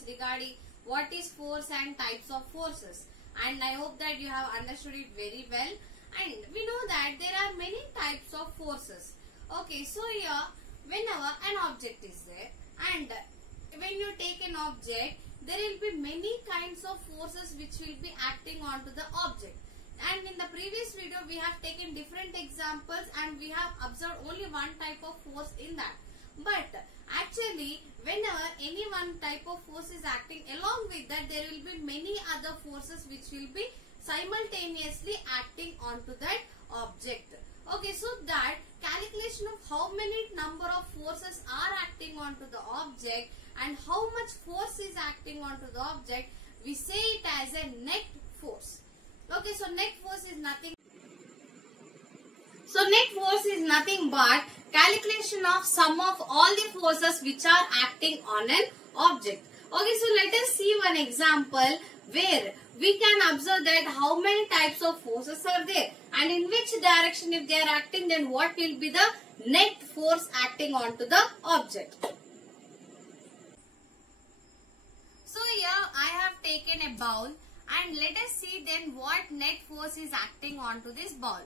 discuss regarding what is force and types of forces. And I hope that you have understood it very well. And we know that there are many types of forces. Okay, so here whenever an object is there and when you take an object, there will be many kinds of forces which will be acting onto the object. And in the previous video we have taken different examples and we have observed only one type of force in that. But actually whenever any one type of force is acting, along with that there will be many other forces which will be simultaneously acting onto that object. Okay, so that calculation of how many number of forces are acting onto the object and how much force is acting onto the object, we say it as a net force. Okay, so net force is nothing. So net force is nothing but calculation of sum of all the forces which are acting on an object. Okay, so let us see one example where we can observe that how many types of forces are there and in which direction if they are acting, then what will be the net force acting onto the object. So here I have taken a ball and let us see then what net force is acting onto this ball.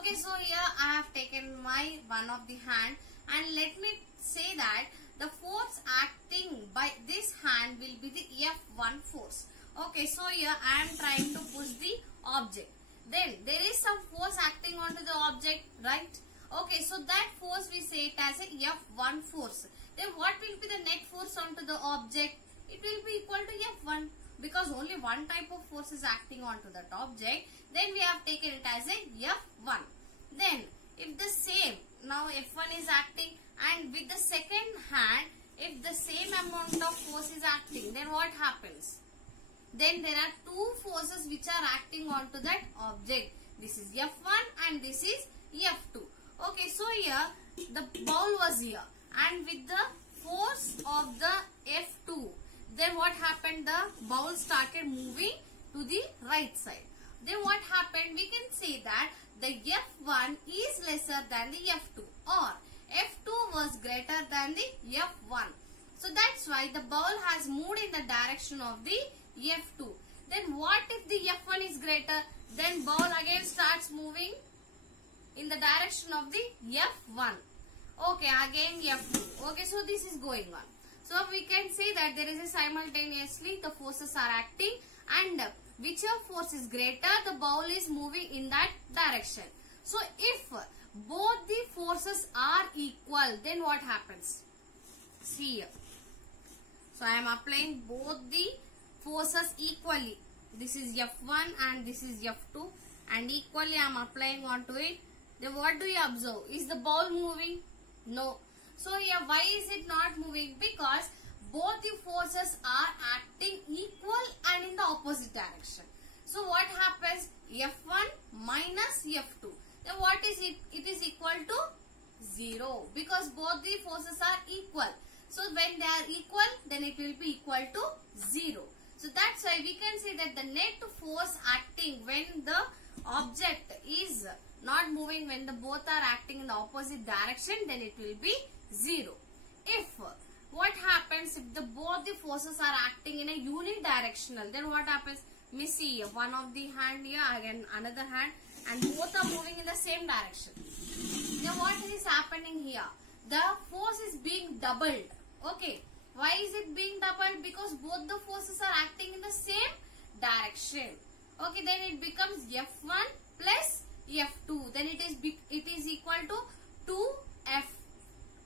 Okay, so here I have taken my one of the hand and let me say that the force acting by this hand will be the F1 force. Okay, so here I am trying to push the object. Then there is some force acting onto the object, right? Okay, so that force we say it as a F1 force. Then what will be the net force onto the object? It will be equal to F1 because only one type of force is acting onto that object. Then we have taken it as a F1. Then if the same, now F1 is acting and with the second hand, if the same amount of force is acting, then what happens? Then there are two forces which are acting onto that object. This is F1 and this is F2. Okay, so here the ball was here and with the force of the F2, then what happened? The ball started moving to the right side. Then what happened? We can say that the F1 is lesser than the F2 or F2 was greater than the F1. So that's why the ball has moved in the direction of the F2. Then what if the F1 is greater? Then ball again starts moving in the direction of the F1. Okay, again F2. Okay, so this is going on. So we can say that there is a simultaneously the forces are acting and whichever force is greater, the ball is moving in that direction. So if both the forces are equal, then what happens? See here. So I am applying both the forces equally. This is F1 and this is F2 and equally I am applying onto it. Then what do you observe? Is the ball moving? No. So here why is it not moving? Because both the forces are acting equal and in the opposite direction. So what happens? F1 minus F2. Then what is it? It is equal to 0 because both the forces are equal. So when they are equal, then it will be equal to 0. So that's why we can say that the net force acting when the object is not moving, when the both are acting in the opposite direction, then it will be 0. If what happens if the both the forces are acting in a unidirectional, then what happens? Me see one of the hand here, again another hand, and both are moving in the same direction. Then what is happening here? The force is being doubled. Okay, why is it being doubled? Because both the forces are acting in the same direction. Okay, then it becomes F1 plus F2. Then it is equal to 2F.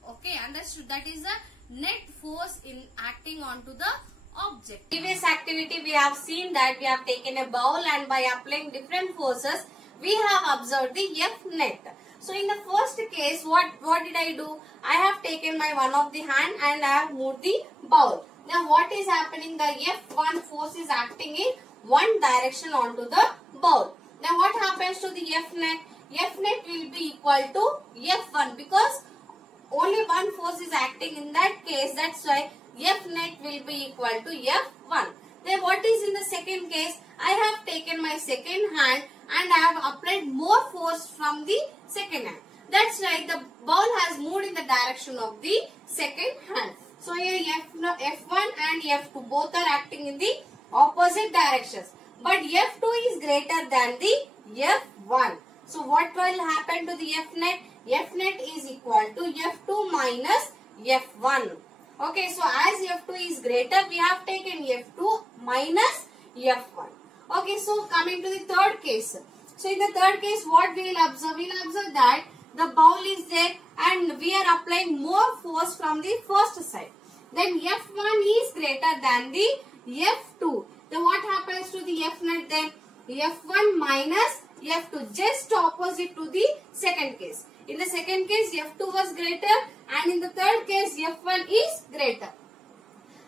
Okay, understood? That is the net force in acting onto the object. Previous activity we have seen that we have taken a ball and by applying different forces we have observed the F net. So in the first case what did I do? I have taken my one of the hand and I have moved the ball. Now what is happening? The F1 force is acting in one direction onto the ball. Now what happens to the F net? F net will be equal to F1 because only one force is acting in that case. That's why F net will be equal to F1. Then what is in the second case? I have taken my second hand and I have applied more force from the second hand. That's right, the ball has moved in the direction of the second hand. So here F1 and F2 both are acting in the opposite directions. But F2 is greater than the F1. So what will happen to the F net? F net is equal to F2 minus F1. Okay, so as F2 is greater, we have taken F2 minus F1. Okay, so coming to the third case. So in the third case, what we will observe? We will observe that the ball is there and we are applying more force from the first side. Then F1 is greater than the F2. Then what happens to the F net then? F1 minus F2, just opposite to the second case. In the second case, F2 was greater and in the third case, F1 is greater.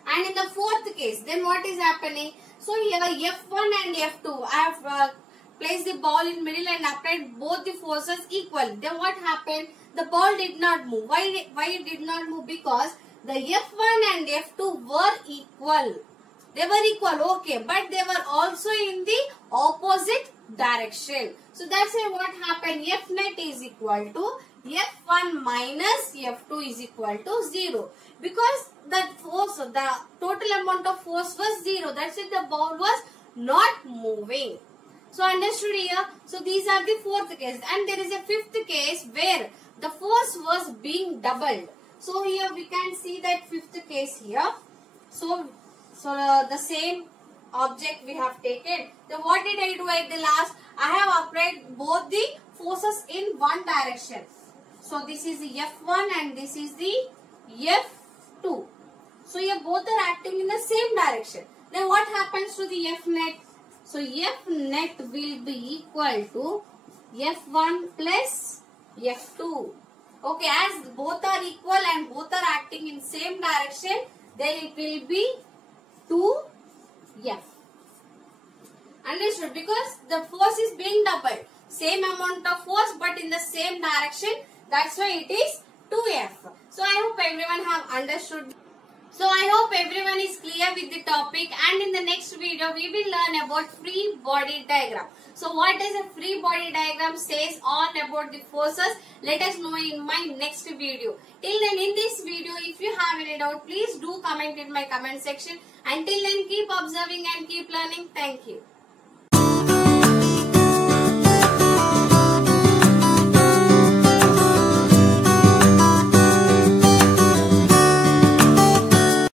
And in the fourth case, then what is happening? So here F1 and F2, I have placed the ball in middle and applied both the forces equal. Then what happened? The ball did not move. Why it did not move? Because the F1 and F2 were equal. They were equal, okay, but they were also in the opposite direction. So that's why what happened? F net is equal to F1 minus F2 is equal to 0. Because the force, the total amount of force was 0. That's why the ball was not moving. So understood here? So these are the fourth case. And there is a fifth case where the force was being doubled. So here we can see that fifth case here. So the same object we have taken. Then what did I do at the last? I have applied both the forces in one direction. So this is the F1 and this is the F2. So here both are acting in the same direction. Then what happens to the F net? So F net will be equal to F1 plus F2. Okay, as both are equal and both are acting in same direction, then it will be 2F. Understood? Because the force is being doubled. Same amount of force but in the same direction. That's why it is 2F. So I hope everyone have understood. So I hope everyone is clear with the topic, and in the next video we will learn about free body diagram. So what does a free body diagram says all about the forces? Let us know in my next video. Till then, in this video, if you have any doubt, please do comment in my comment section. Until then, keep observing and keep learning. Thank you.